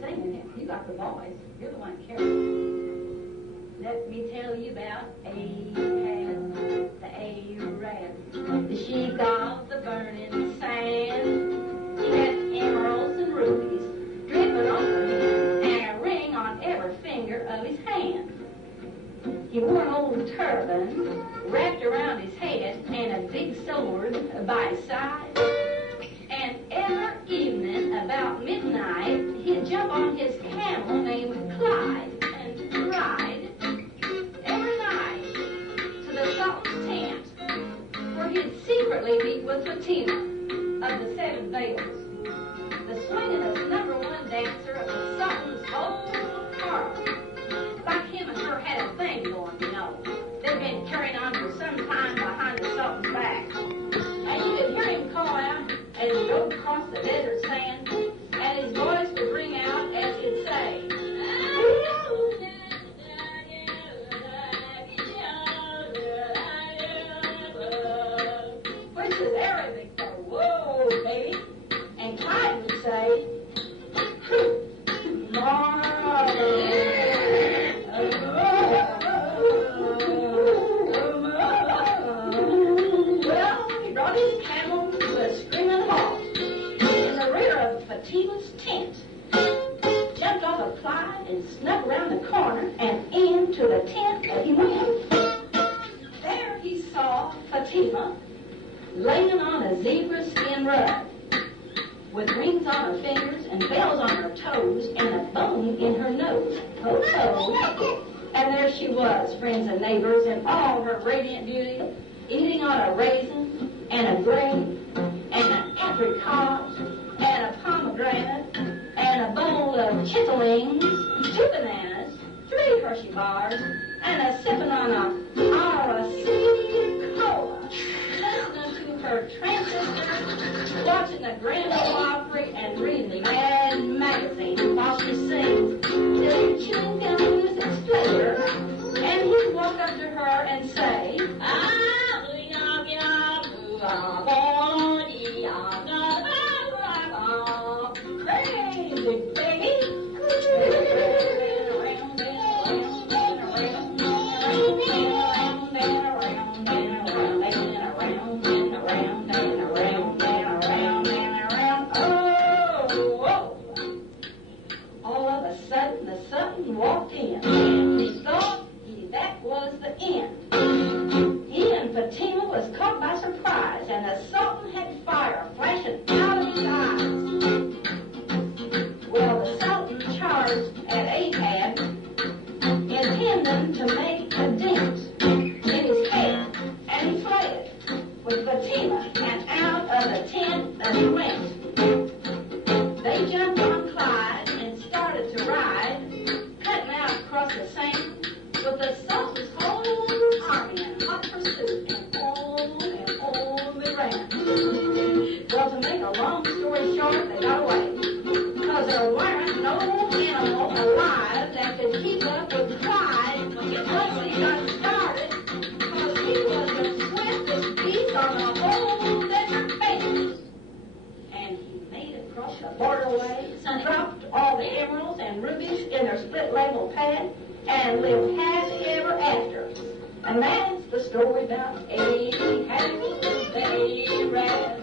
singing it. You got the voice. You're the one carrying it. Let me tell you about Ahab, the Arab, the sheik of the burning sand. He had emeralds and rubies dripping over him, and a ring on every finger of his hand. He wore an old turban wrapped around his head and a big sword by his side. And every evening about midnight, he'd jump on his camel named Clyde and ride every night to the Sultan's tent, where he'd secretly meet with Fatima of the Seven Veils, the swingin'est #1 dancer of the Sultan's whole harem. Like him and her had a thing going, you know. They'd been carrying on for some time behind the Sultan's back. And you could hear him call out as he rode across the desert sand, and his voice would ring out as he'd say, which is Arabic for, whoa, baby. And Clyde would say, well, he brought his camel to a screaming halt in the rear of Fatima's tent, jumped off of Clyde and snuck around the corner and into the tent as he went. There he saw Fatima laying on a zebra skin rug, with rings on her fingers and bells on her toes and a bone in her nose. Oh, no. And there she was, friends and neighbors, in all her radiant beauty, eating on a raisin and a grape and an apricot and a pomegranate and a bowl of chitterlings, 2 bananas, 3 Hershey bars, and a sipping on a sweet cola, listening to her transistor, watching the Grand Ole Opry and reading Mad Magazine while she sings till chewing gums and splinters, and he'd walk up to her and say, crazy baby. The Sultan walked in, and he thought that was the end. He and Fatima was caught by surprise, and the Sultan had fire flashing out of his eyes. Well, the Sultan charged at Ahab, intending to make a dent in his head, and he fled with Fatima, and out of the tent he went. They jumped on Clyde and started to ride, cutting out across the sand with the Sultan's whole army in hot pursuit, and on they ran. Well, to make a long story short, they got away, because there weren't no animal alive that could keep up with Clyde once he got started, because he was the swiftest beast on the whole desert face. And he made it across the borderways, dropped all the emeralds and rubies in their split label pad, and lived happy ever after. And that's the story about Ahab, the Arab.